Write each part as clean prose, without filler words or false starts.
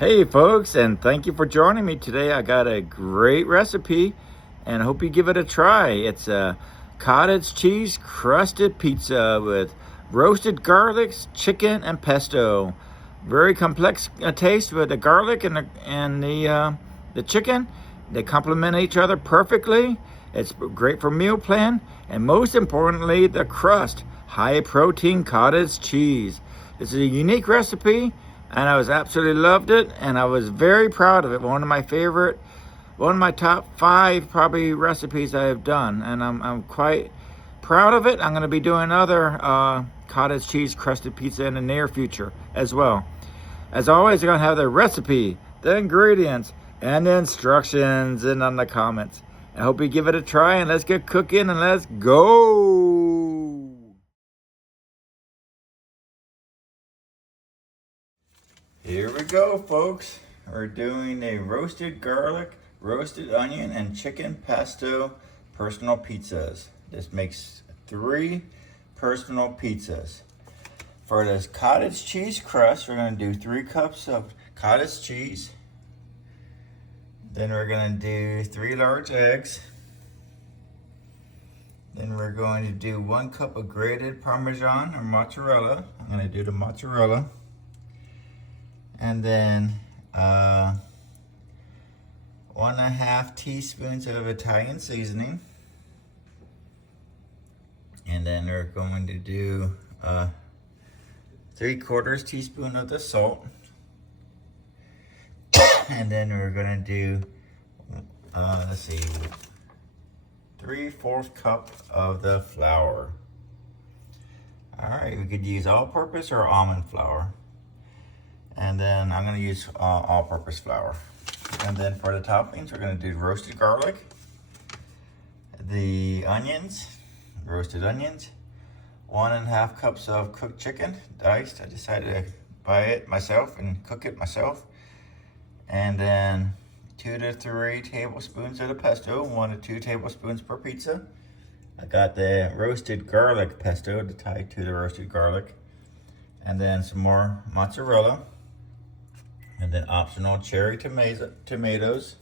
Hey folks, and thank you for joining me today. I got a great recipe and I hope you give it a try. It's a cottage cheese crusted pizza with roasted garlics, chicken, and pesto. Very complex taste with the garlic and the chicken. They complement each other perfectly. It's great for meal plan, and most importantly, the crust, high protein cottage cheese. It's a unique recipe and I was absolutely loved it, and I was very proud of it. One of my top 5 probably recipes I have done, and I'm quite proud of it. I'm going to be doing other cottage cheese crusted pizza in the near future as well. As always, you're going to have the recipe, the ingredients, and the instructions in on the comments. I hope you give it a try, and let's get cooking and let's go. Here we go, folks. We're doing a roasted garlic, roasted onion, and chicken pesto personal pizzas. This makes 3 personal pizzas. For this cottage cheese crust, we're going to do 3 cups of cottage cheese. Then we're going to do 3 large eggs. Then we're going to do 1 cup of grated Parmesan or mozzarella. I'm going to do the mozzarella. And then 1.5 teaspoons of Italian seasoning. And then we're going to do 3/4 teaspoon of the salt. And then we're gonna do, 3/4 cup of the flour. All right, we could use all-purpose or almond flour. And then I'm gonna use all-purpose flour. And then for the toppings, we're gonna do roasted garlic, the onions, roasted onions, 1.5 cups of cooked chicken, diced. I decided to buy it myself and cook it myself. And then 2 to 3 tablespoons of the pesto, 1 to 2 tablespoons per pizza. I got the roasted garlic pesto to tie to the roasted garlic. And then some more mozzarella. And then optional cherry tomatoes.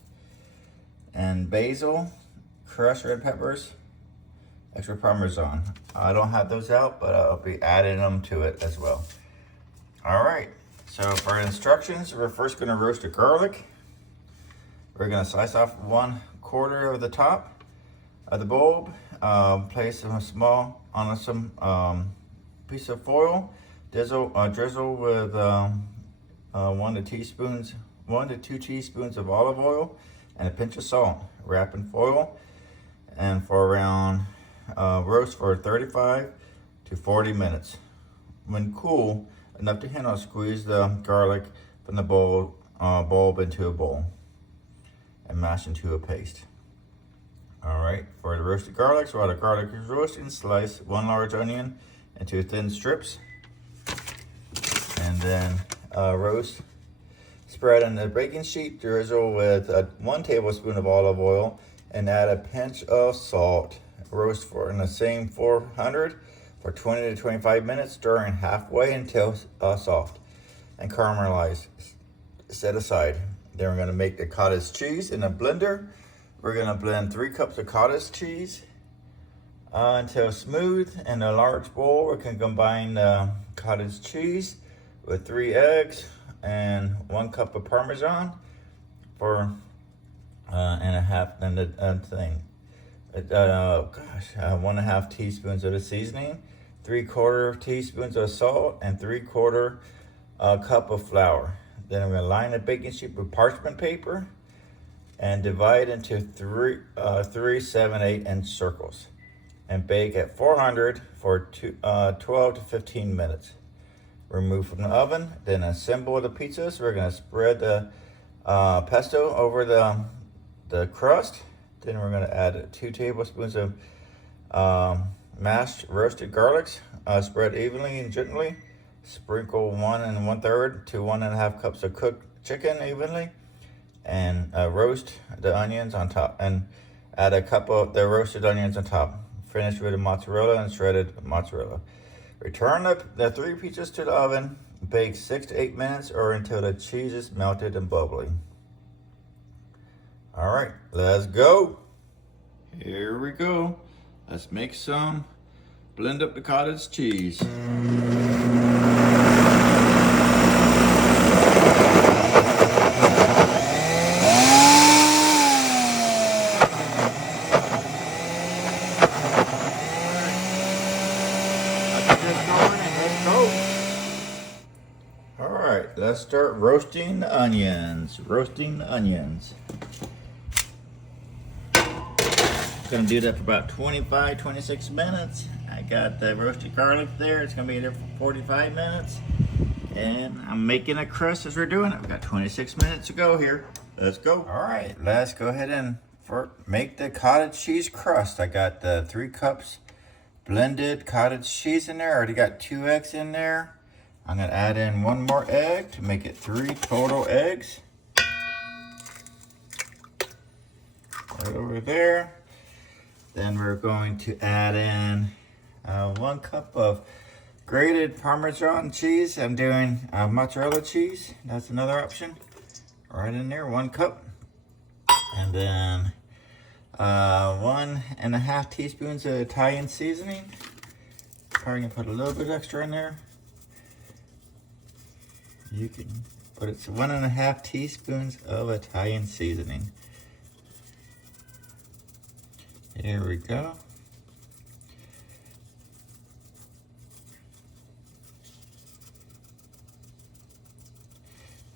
And basil, crushed red peppers, extra Parmesan. I don't have those out, but I'll be adding them to it as well. All right, so for instructions, we're first gonna roast the garlic. We're gonna slice off 1/4 of the top of the bulb, place some small on some piece of foil, drizzle with 1 to 2 teaspoons of olive oil and a pinch of salt. Wrap in foil and for around roast for 35 to 40 minutes. When cool enough to handle, squeeze the garlic from the bulb into a bowl and mash into a paste. All right, for the roasted garlic, so while the garlic is roasting, slice 1 large onion into thin strips, and then roast. Spread on the baking sheet, drizzle with 1 tablespoon of olive oil, and add a pinch of salt. Roast for in the same 400 for 20 to 25 minutes, stirring halfway until soft and caramelized. Set aside. Then we're going to make the cottage cheese in a blender. We're going to blend 3 cups of cottage cheese until smooth. In a large bowl, we can combine the cottage cheese with 3 eggs and 1 cup of Parmesan for and a half and the thing. 1.5 teaspoons of the seasoning, 3/4 teaspoons of salt, and 3/4 cup of flour. Then I'm going to line the baking sheet with parchment paper and divide into 3 7/8 inch circles and bake at 400 for 12 to 15 minutes. Remove from the oven, then assemble the pizzas. We're going to spread the pesto over the crust. Then we're going to add 2 tablespoons of mashed roasted garlics, spread evenly and gently. Sprinkle 1 1/3 to 1.5 cups of cooked chicken evenly, and roast the onions on top. And add a cup of the roasted onions on top. Finish with the mozzarella and shredded mozzarella. Return the 3 pizzas to the oven. Bake 6 to 8 minutes or until the cheese is melted and bubbly. All right, let's go. Here we go. Let's make some. Blend up the cottage cheese. All right, let's start roasting the onions. Gonna do that for about 25, 26 minutes. I got the roasted garlic there. It's gonna be there for 45 minutes. And I'm making a crust as we're doing it. We've got 26 minutes to go here. Let's go. All right, let's go ahead and make the cottage cheese crust. I got the 3 cups blended cottage cheese in there. I already got 2 eggs in there. I'm gonna add in 1 more egg to make it 3 total eggs. Right over there. Then we're going to add in 1 cup of grated Parmesan cheese. I'm doing mozzarella cheese. That's another option. Right in there, 1 cup. And then 1.5 teaspoons of Italian seasoning. Probably gonna put a little bit extra in there. You can, but it's 1.5 teaspoons of Italian seasoning. Here we go.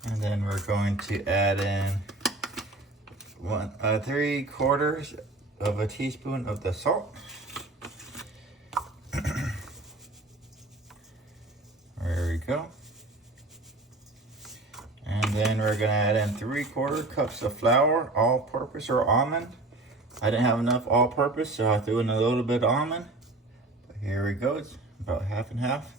And then we're going to add in 3/4 of a teaspoon of the salt. There we go. And then we're gonna add in 3/4 cups of flour, all-purpose or almond. I didn't have enough all-purpose, so I threw in a little bit of almond. But here we go, it's about half and half.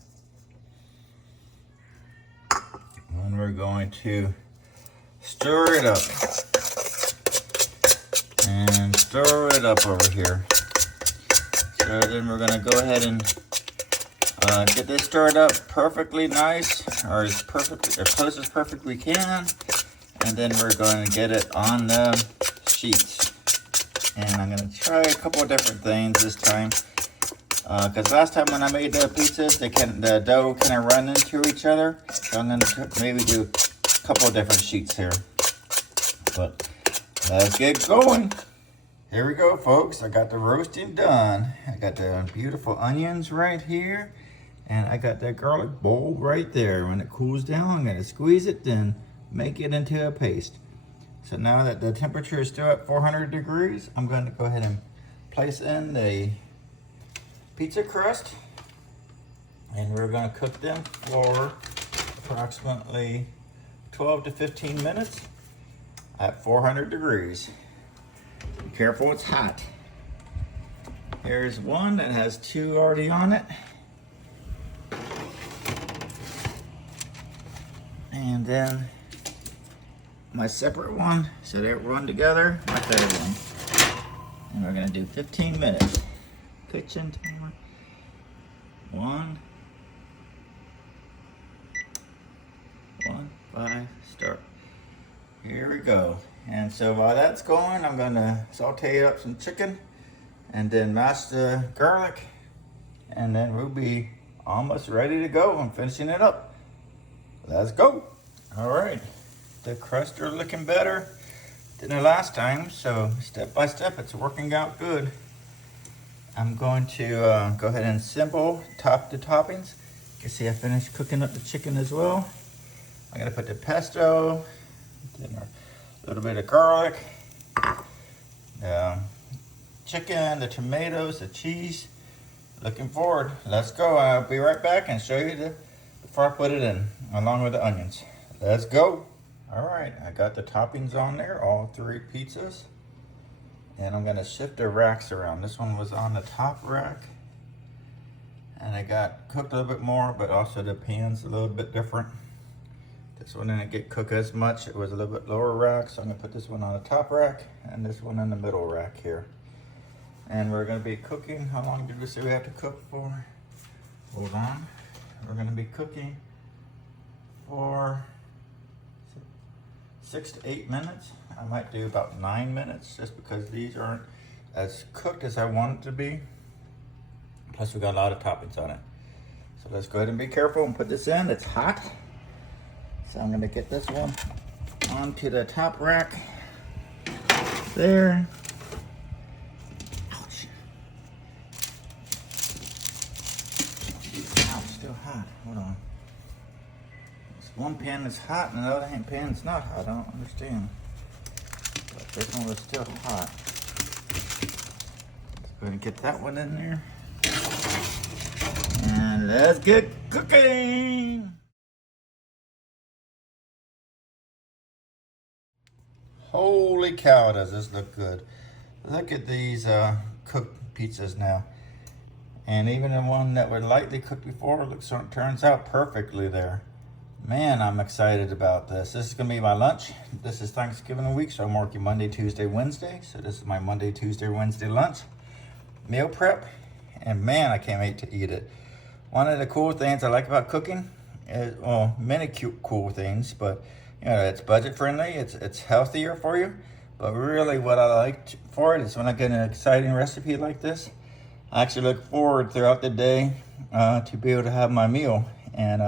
And we're going to stir it up. And stir it up over here. So then we're gonna go ahead and get this stirred up perfectly nice, or as close as perfect we can. And then we're going to get it on the sheets. And I'm gonna try a couple of different things this time. Because last time when I made the pizzas, the dough kind of run into each other. So I'm gonna maybe do a couple of different sheets here. But let's get going. Here we go, folks. I got the roasting done. I got the beautiful onions right here. And I got that garlic bowl right there. When it cools down, I'm gonna squeeze it, then make it into a paste. So now that the temperature is still at 400 degrees, I'm going to go ahead and place in the pizza crust. And we're going to cook them for approximately 12 to 15 minutes at 400 degrees. Be careful, it's hot. Here's one that has 2 already on it. And then my separate one, so they run together, my 3rd one. And we're gonna do 15 minutes. Kitchen timer. 1, 5, start. Here we go. And so while that's going, I'm gonna saute up some chicken and then mash the garlic. And then we'll be almost ready to go. I'm finishing it up. Let's go. All right. The crust are looking better than the last time, so step by step it's working out good. I'm going to go ahead and top the toppings. You can see I finished cooking up the chicken as well. I'm gonna put the pesto, then a little bit of garlic, the chicken, the tomatoes, the cheese. Looking forward. Let's go. I'll be right back and show you before I put it in, along with the onions. Let's go. All right, I got the toppings on there, all 3 pizzas. And I'm gonna shift the racks around. This one was on the top rack. And I got cooked a little bit more, but also the pan's a little bit different. This one didn't get cooked as much. It was a little bit lower rack, so I'm gonna put this one on the top rack and this one in the middle rack here. And we're gonna be cooking, how long did we say we have to cook for? Hold on. We're gonna be cooking for 6 to 8 minutes. I might do about 9 minutes just because these aren't as cooked as I want it to be. Plus we got a lot of toppings on it. So let's go ahead and be careful and put this in. It's hot. So I'm gonna get this one onto the top rack. There. Ouch. Ow, it's still hot. Hold on. This one pan is hot and the other pan is not hot. I don't understand. But this one was still hot. Let's go ahead and get that one in there. And let's get cooking. Holy cow, does this look good. Look at these cooked pizzas now. And even the one that were lightly cooked before turns out perfectly there. Man, I'm excited about this. This is gonna be my lunch. This is Thanksgiving week, so I'm working Monday, Tuesday, Wednesday. So this is my Monday, Tuesday, Wednesday lunch meal prep. And man, I can't wait to eat it. One of the cool things I like about cooking is, well, many cool things, but you know, it's budget friendly, it's healthier for you. But really what I like for it is when I get an exciting recipe like this, I actually look forward throughout the day to be able to have my meal. And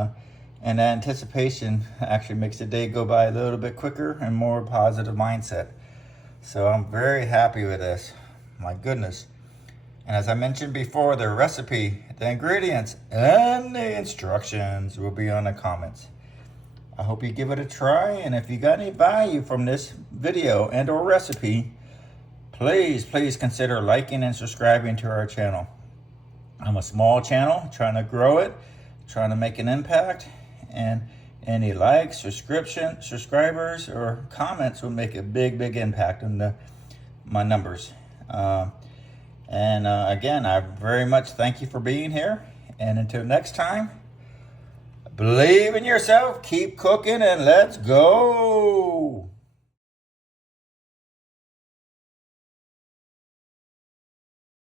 that anticipation actually makes the day go by a little bit quicker and more positive mindset. So I'm very happy with this, my goodness. And as I mentioned before, the recipe, the ingredients, and the instructions will be on the comments. I hope you give it a try, and if you got any value from this video and or recipe, please consider liking and subscribing to our channel. I'm a small channel, trying to grow it, trying to make an impact, and any likes, subscribers, or comments will make a big impact on my numbers. Again, I very much thank you for being here. And until next time, believe in yourself, keep cooking, and let's go.